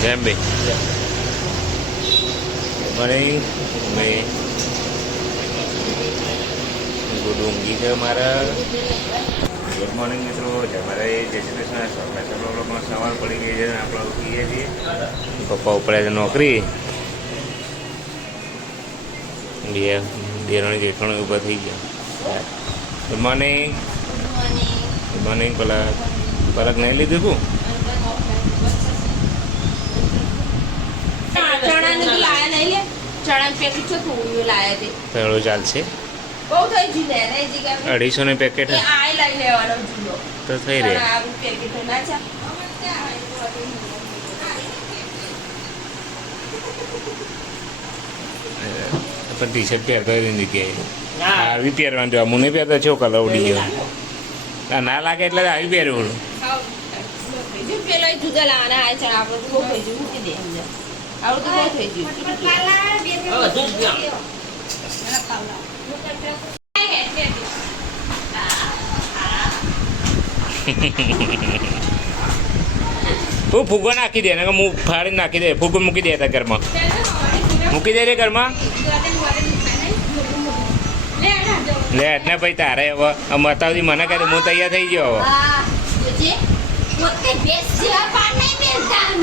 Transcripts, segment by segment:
જેમ બે મોર્નિંગ મેં ગુડ ઊંઘી છે મારા. ગુડ મોર્નિંગ મિત્રો. અમારે જય શ્રી કૃષ્ણ. સ્વાગત લોકોમાં સવાર પડી ગઈ છે અને આપણે ઉઠીએ છીએ. પપ્પા ઉપડ્યા છે નોકરી. દેરાણી જેઠાણી ઊભા થઈ ગયા. Good morning. Good morning. પલક નહીં લીધું તું? ચાલશે. 250 ને પેકેટ તો થઈ રહે. પણ ટી શર્ટ પહેરતો એની જગ્યાએ આવી પહેરવાનું. જો હું નહીં પહેરતો છો કલર ઉડી ગયો. ના લાગે એટલે આવી પહેરવું. તું ફૂગો નાખી દે ને હું ફાડીને નાખી દે. ફૂગો મૂકી દે ત્યાં ઘરમાં. મૂકી દે રે ઘરમાં. લે એટલે ભાઈ તારે હવે બતાવતી મને કહે હું તૈયાર થઈ ગયો. હવે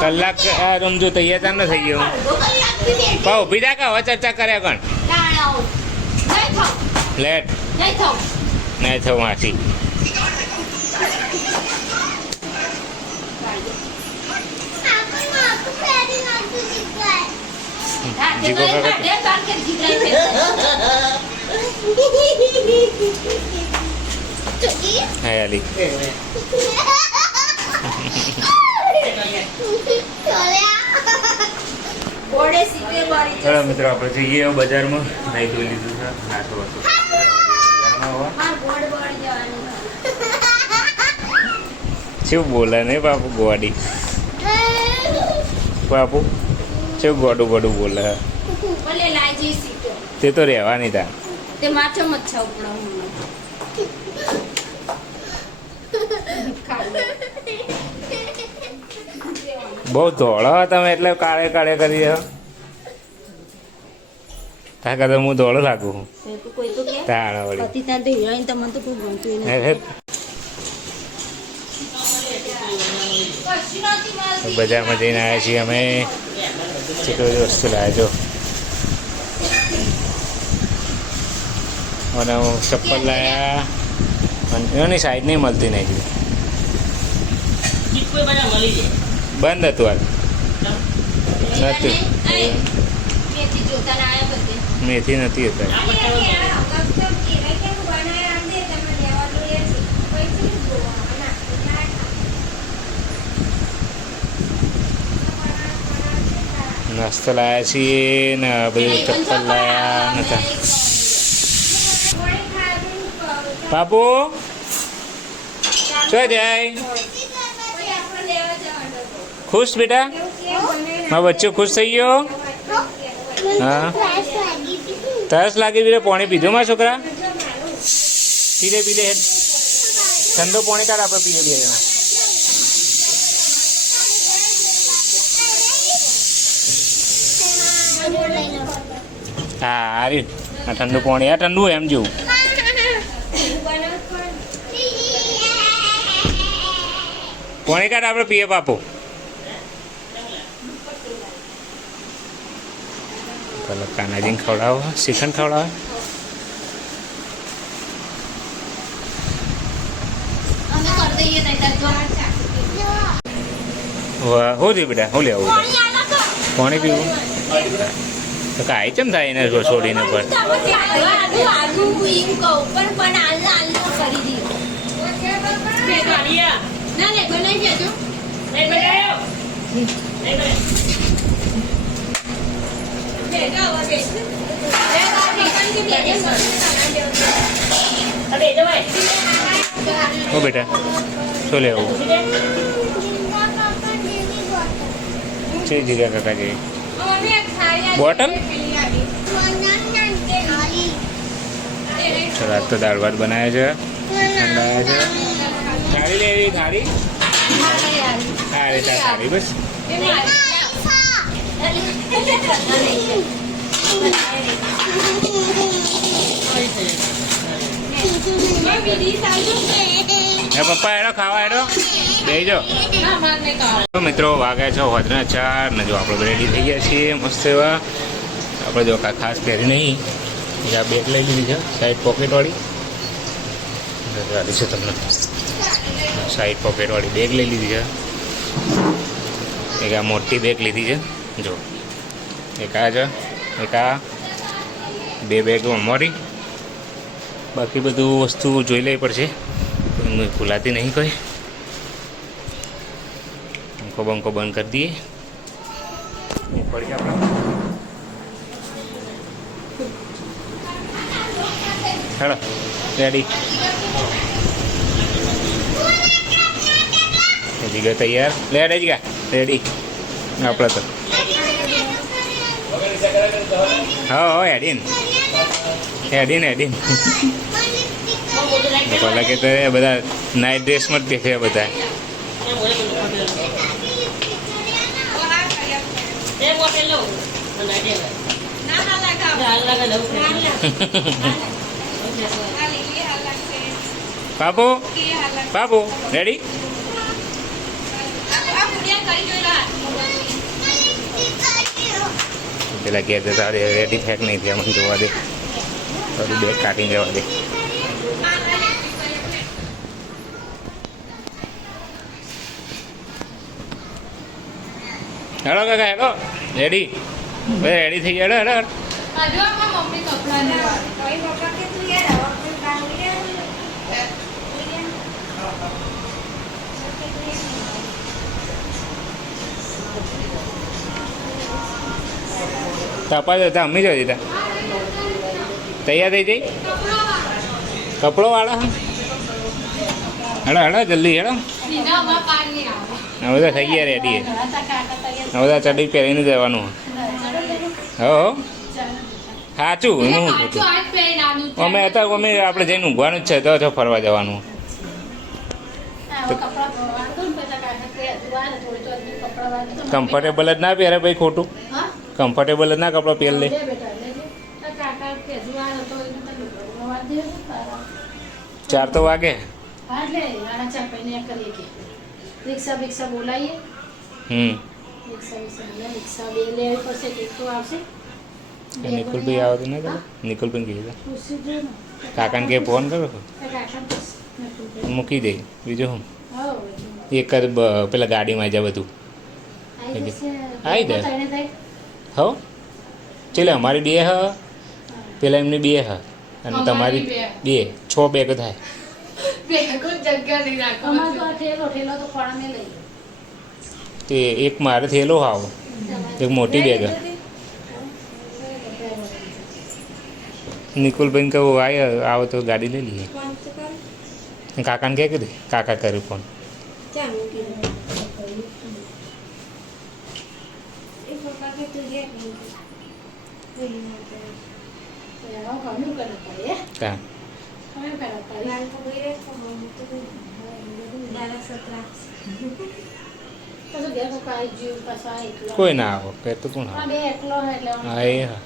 કલાક રમજો તૈયાર તાર ન થઈ ગયો. પાઉ ઊભી થા કે હવે ચર્ચા કર્યા કણ. લેટ નહીં થવું માસી. જીગો હાયાલી ચલો મિત્રો આપણે જઈએ બજારમાં. નહીં ધોઈ લીધું છે. નાસ્તો વસ્તુ શું બોલે ને બાપુ ગોડી. બાપુ શું ગોડું ગોડું બોલે. તે તો રહેવાની તા. બહુ ધોળો તમે એટલે કાળે કાળે કરી દો. તા કદા હું ધોળો લાગુ. તાણ વળી બજારમાં જઈને આવ્યા છીએ અમે. કેટલી બધી વસ્તુ લાવ્યા છો. અને ચપ્પલ લાવ્યા. એની સાઈડ નહીં મળતી નહીં. બંધ હતું હાલ. નથી મેથી નથી અત્યારે. નાસ્તો લાવ્યા છીએ ને બધું ચપ્પલ લાવ્યા નતા. બાપુ શું જાય? ખુશ બેટા? મારો બચ્ચો ખુશ થઈ ગયો? હા તરસ લાગી પીલે પાણી પીધું મારા છોકરા? પીલે પીલે ઠંડો પાણી કાઢ આપણે પીએ બે જણા. હા હારી આ ઠંડુ પાણી. આ ઠંડુ એમ જેવું. પાણી કાઢ આપણે પીએ બાપુ. પેલા કાનાજીને ખવડાવો. શ્રીખંડ ખવડાવે. હો રે બેટા હું લેવું પાણી પીવું તો કાંઈ ચમ થાય એને છોડીને પણ. હો બેટા શું લેવું છે? જીગા કાકાજી બોટલ. ચલો આજ તો દાળ ભાત બનાવ્યા છે. ઠંડા છે. થાળી લેવી થાળી. સારી બસ. પપ્પા હેડો ખાવા હેડો બેજો. તો મિત્રો વાગ્યા છે હોજના 4 ને જો આપણે રેડી થઈ ગયા છીએ મસ્ત એવા. આપણે જો ખાસ પહેરી નહીં આ બેગ લઈ લીધી છે સાઈડ પોકેટવાળી છે તમને. સાઈડ પોકેટવાળી બેગ લઈ લીધી છે. એક આ મોટી બેગ લીધી છે જો. એક આ છે એક આ 2 બેગ અમારી. બાકી બધું વસ્તુ જોઈ લેવી પડશે ભૂલાતી નહીં કોઈ. પંખો બંખો બંધ કરી દઈએ પડી આપણે. હેલો રેડી હજી ગયો તૈયાર. લે જ ગયા રેડી આપણે તો. હા હેડીન હેડીન હેડીન પહેલાં કે તો બધા નાઇટ ડ્રેસમાં જ દેખાયા બધા. બાબુ બાબુ રેડી. પેલા ઘેર જતા રેડી ફેક નહીં થયા મને જોવા દે. થોડી બેગ કાઢીને જવા દે. હેલો કાકા હેલો રેડી ભાઈ રેડી થઈ ગયા. હેડો હેડો તપા જતા અમ્મી જઈ દીધા તૈયાર થઈ જઈ કપડો વાળા. હેડો હેડો જલ્દી હેડો. હવે તો થઈ ગયા રેડી. હવે તો ચડી પહેરીને જવાનું. હો સાચું એનું અમે હતા અમે આપણે જઈને ઊંઘવાનું જ છે તો ફરવા જવાનું. કમ્ફર્ટેબલ જ ના પહેરે ભાઈ ખોટું. કમ્ફર્ટેબલ જ ના કપડાં પહેર લે. 4 તો વાગે. રિક્ષા બિક્ષા બોલાવીએ. નિકુલભાઈ આવે તો ના નિકુલભાઈ કીધું કાકાને કે ફોન કરો મૂકી દે. બીજું હું એક જ પેલા ગાડીમાં જાય બધું આવી દે. હો ચાલે અમારી 2 હ પેલા એમની 2 હ અને તમારી 2 6 બેગ થાય. તે એક મારે થયેલો હાવ એક મોટી બેગ. નિકુલભાઈને કહું આવો તો ગાડી લઈ લઈએ. કાકાને કહે કીધું કાકા કર્યું ફોન. હા કોઈ ના આવો કે તો કોણ હા એ હા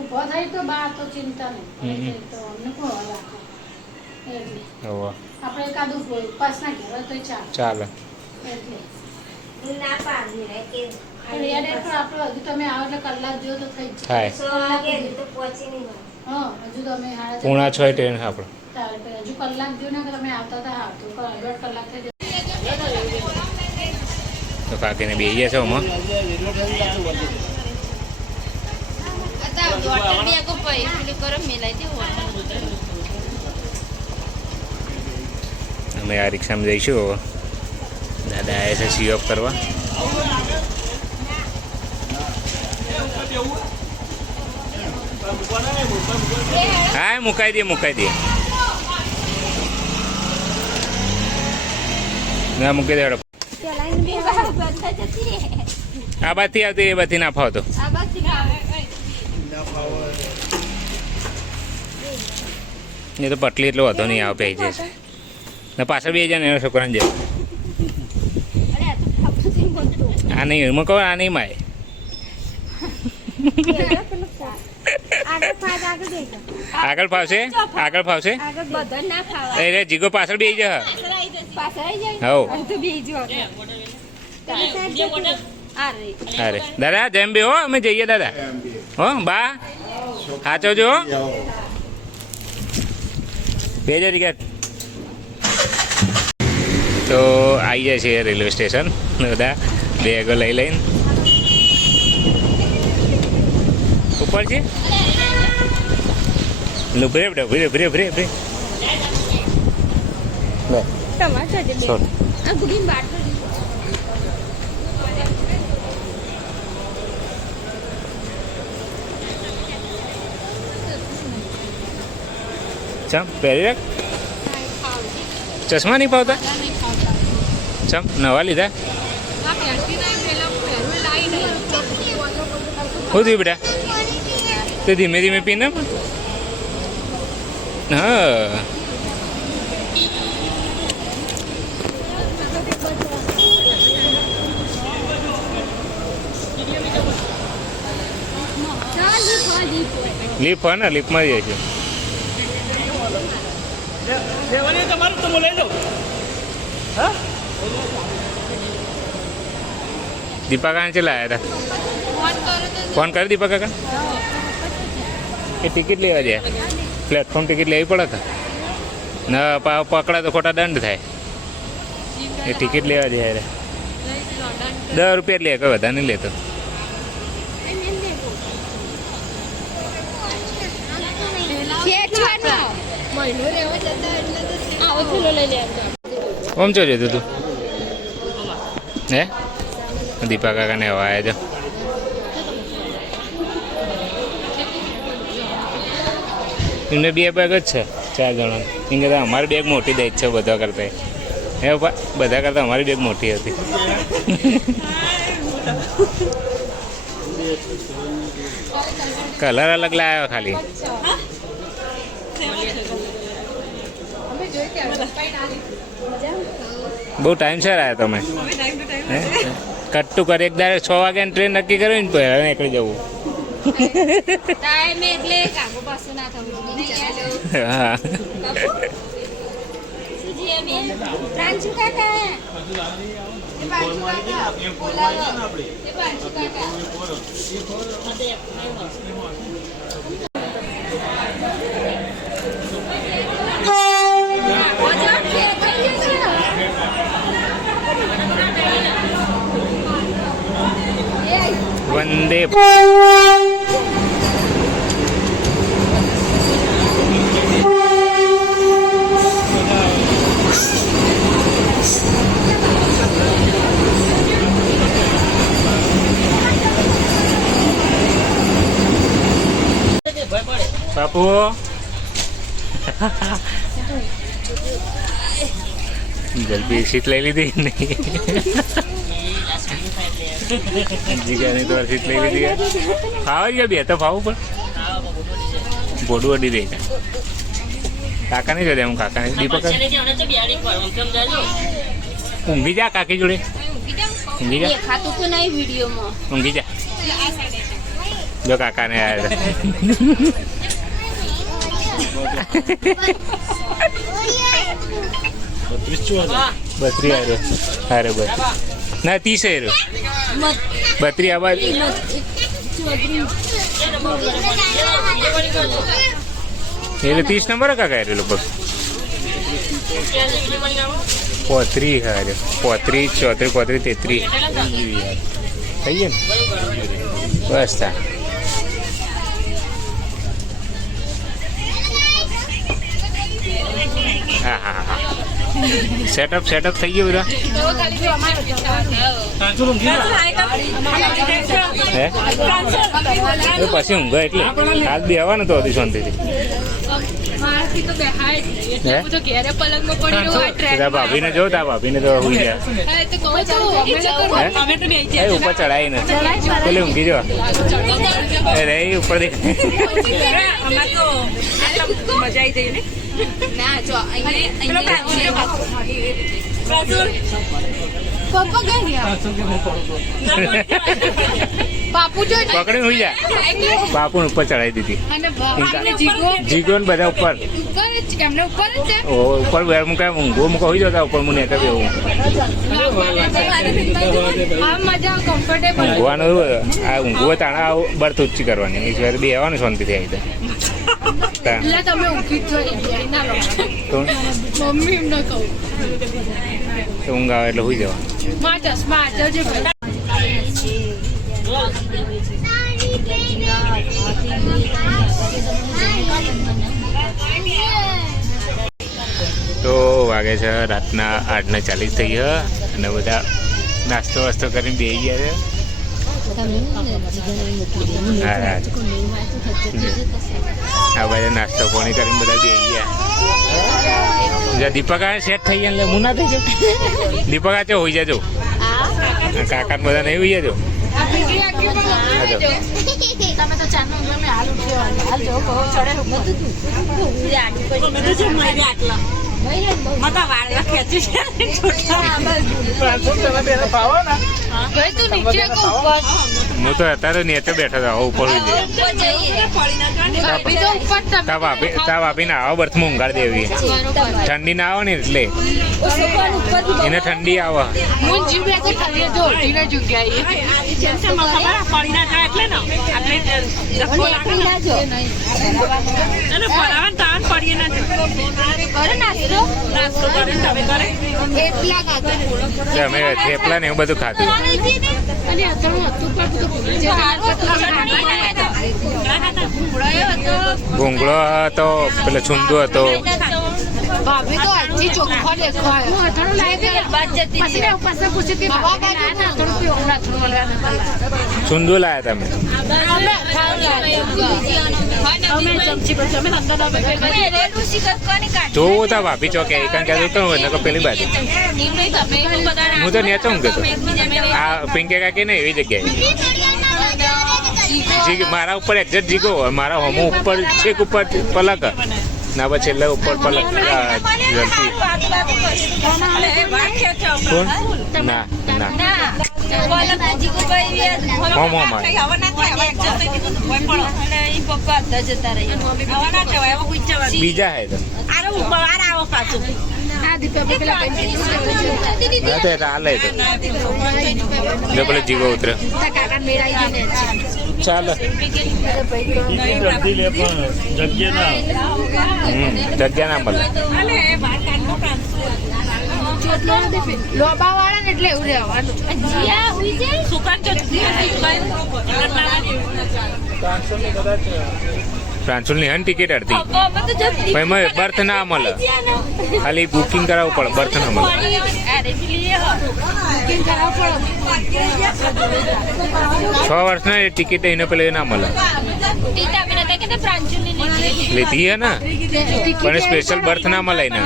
ઉભો થાય તો બા તો ચિંતા નહીં તો અમને કોણ રાખો એટલે આપણે એકાદું પાસ ના કહેવાય તો ચાલે. એટલે ના પાડી રે કે યાર આપણે હજુ તમે આવો એટલે કલાક જેવો તો થઈ જાય. તો પહોંચી નહીં. હા હજુ તમે 5:30 ટ્રેન આપણે હજુ કલાક જો ને તમે આવતા હતા તો 1.5 કલાક થઈ જાય. તો કાકીને બે ગયા છે આમાં. અમે આ રિક્ષામાં જઈશું હવે. દાદા આવ્યા છે સી ઓફ કરવા. હા મુકાઈ દે ના મૂકી દે. આ બાથી આવતી એ બાથી ના ફાવતો. એ તો પટલી એટલો વધો નહીં આવે પી જશે ને પાછળ 2 જણ એના છોકરાને જાય. આ નહીં એમાં કહો આ નહીં માય આગળ ફાવશે આગળ ફાવશે અરે જીગો પાછળ બેસી જા હવ અરે દાદા જેમ બે હો અમે જઈએ દાદા હો બા સાચો જો બેજો ટિકિટ તો આવી જાય છે રેલવે સ્ટેશન બધા બેગો લઈ લઈને ઉપર છે ભરે બેટા ભરે ભરે ભરે ભરે ચમ પહેરી રાખ ચશ્મા નહીં પાવતા ચમ નવા લીધા શું થયું બેટા તો ધીમે ધીમે પીને હા લીફ હોય ને લીફમાં જાય છે દીપા કાકા ચલા આવ્યા હતા ફોન કરે દીપા કાકા એ ટિકિટ લેવા જાય પ્લેટફોર્મ ટિકિટ લેવી પડે કે ના પકડા તો ખોટા દંડ થાય એ ટિકિટ લેવા જાય 10 રૂપિયા લે કે વધારે નહીં લેતો ઓમ ચો જતું તું હે દીપા કાકાને હવા આવ્યા છે એમને 2 બેગ જ છે 4 જણા એમ કહેતા અમારી બેગ મોટી દઈ જ છે બધા કરતા હે બધા કરતાં અમારી બેગ મોટી હતી કલર અલગ લાવ્યો ખાલી બહુ ટાઈમ છે આવ્યા તમે કટ્ટું કરી એક દાડે 6 વાગ્યાની ટ્રેન નક્કી કરી ને પહેલાં નીકળી જવું હા વંદે બાપુ જલ્દી સીટ લઈ લીધી નહીં જીગાની તો સીટ લઈ લીધી ફાવ ગયા બે તો ફાવું પણ બોડું અડી રહી છે કાકા નહીં જોડે હું કાકા નહીં દીપક ઊંઘી જા કાકી જોડે ઊંઘી જા ઊંઘી જા જો કાકાને આવ્યા બત્રી આવ્યો અરે બસ ના 30 આવ્યો બત્રી આવાજ એટલે 30 નંબર કાકા આવ્યો લગભગ 35 આવ્યો 35 34 35 33 થઈ ગયા ને બસ તા હા હા હા સેટઅપ થઈ ગયું બધા હે પછી ઊંઘ એટલે હાલ બી આવવાનું તો હતી શાંતિથી ભાભીને જો તા ભાભીને તો હુઈ ગયા ઉપર ચડાવી ને પેલી ઊંઘી જો અરે ઉપર મજા આવી જઈ ને ના જો અહીંયા પપ્પા કઈ ગયા બાપુ જો પકડી હોઈ જા બાપુ ઉપર ચડાવી દીધી અને જીગો જીગો ને બધા ઉપર ઉપર જ એમને ઉપર જ છે ઓ ઉપર બેર મૂકાય ઊંઘો મૂકો હોઈ જતા ઉપર મને એટલે એવું આ મજા કમ્ફર્ટેબલ ઊંઘવાનું આ ઊંઘવો તાણા બર્થ ઊંચી કરવાની એ સિવાય બે આવવાનું શાંતિથી આવી જાય એટલે તમે ઊંઘી જ જોઈ ના લો તો મમ્મી એમને કહું ઊંઘ આવે એટલે હોઈ જવાનું માં ચશ્મા આજો ભાઈ તો વાગે છે રાતના 8:40 થઈ ગયા અને બધા નાસ્તો વાસ્તો કરીને બેસી ગયા છે આ બધા નાસ્તો પાણી કરીને બધા બેસી ગયા દીપકા સેટ થઈ ગયા એટલે હું ના થઈ જાઉં દીપકા ચો હોઈ જજો કાકા બધા નહીં હોઈ જજો તમે તો ચાનો મેં હાલ ઉઠ્યો હાલ જો કહો ચડે આટલા માતા વાળવા ખેંચી છે ભાઈ તું નીચે કો ઉપર હું તો અત્યારે નીચે બેઠો હતો ઉપર તા વાપી ના આવો બર્થમાં ઊંઘાડી દેવી ઠંડી ના આવે ને એટલે એને ઠંડી આવે અમે થેપલા ને એવું બધું ખાધું ભૂંગળો હતો પેલો છુંદો હતો ભાભી તો હજી ચોખ્ખો દેખાય છુંદો લાયા તમે જોવો તા ભાભી ચોકે કારણ કે તો પેલી બાજુ હું તો નેચો ઊંઘે તો આ પિંકે કાકી ને એવી જગ્યાએ મારા ઉપર એક્ઝેક્ટ જીગો મારા હોમો ઉપર છેક ઉપર પલક ના પછી એટલે ઉપર પલક કોણ ના ના હોમો બીજા હે તો હાલે તો પેલો જીગો ઉતરે ચાલો જગ્યા ના મળે લોબા વાળા ને એટલે એવું રહેવાનું ટ્રાન્સફર ની ટિકિટ અડધી ભાઈ બર્થ ના મળે ખાલી બુકિંગ કરાવવું પડે બર્થ ના મળે 6 વર્ષના ટિકિટ એને પેલે ના મળે લીધી હે ને પણ સ્પેશિયલ બર્થ ના મળે ને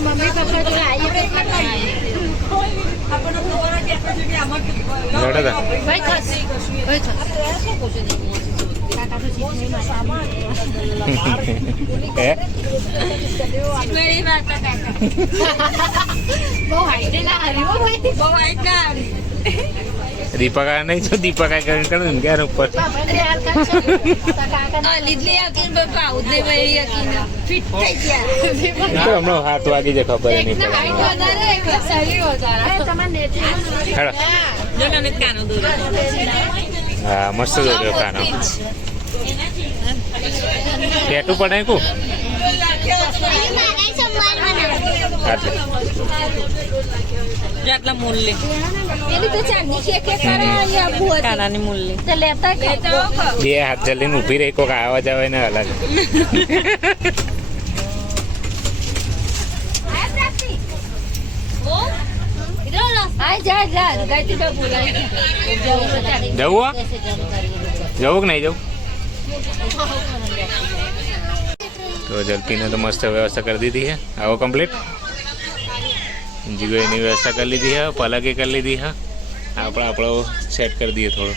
મમ્મી પપ્પા દીપકા નહીં તો દીપકા કરીને ક્યારે ઉપર હમણાં હાથ વાગી જાય ખબર નહીં હા મસ્ત દોર્યો કાનો ટેટુ પડાય કુ આટલા મૂલ્ય બે હાથ જલ્દી ઉભી રહી કોક આવા જાવ ને અલગ જવું જવું કે નહીં જવું તો જલ્પીને તો મસ્ત વ્યવસ્થા કરી દીધી है आओ कंप्लीट जीगो एनी व्यवस्था कर लीधी है पलके कर लीधी है આપણો સેટ કરી દઈએ થોડો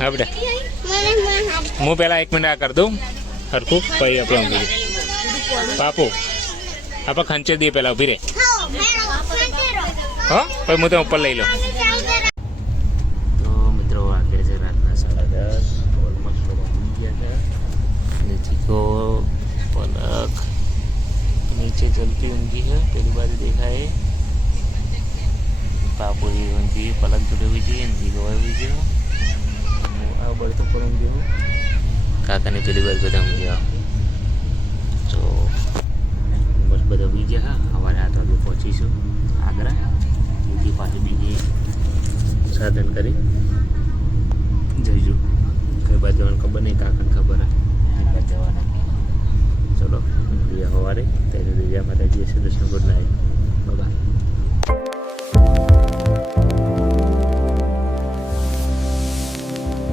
હા બેટા હું પહેલાં 1 મિનિટ આ કરી દઉં સરખું પછી આપણે પાપુ આપણે ખંચે દઈએ પહેલાં ઊભી રહે હો પછી હું તો ઉપર લઈ લઉં. તો મિત્રો વાગ્યા છે રાતના 10:30. ઓલમોસ્ટ બધા ઊંઘી ગયા છે અને ચીકો પલક નીચે ચલતી ઊંઘી છે. પેલી બાજુ દેખાય પાપુરી ઊંઘી પલક જોડે ઊંઘી અને ચીકો આવી ગયો. આ બળતો પર ઊંઘ્યો કાકાની પેલી બાજુ બધા ઊંઘ્યા. તો બસ બધા ઊંઘી ગયા. સવારે 8 વાગે પહોંચીશું આગ્રા. ત્યાંથી પાછી બીજી સાધન કરી જઈશું. કઈ બાજુ જવાનું ખબર નહીં, કાકાને ખબર કઈ બાજુ જવાના. ચલો મળીએ સવારે. ત્યારે જય માતાજી, દર્શન ગુડ નાઇટ.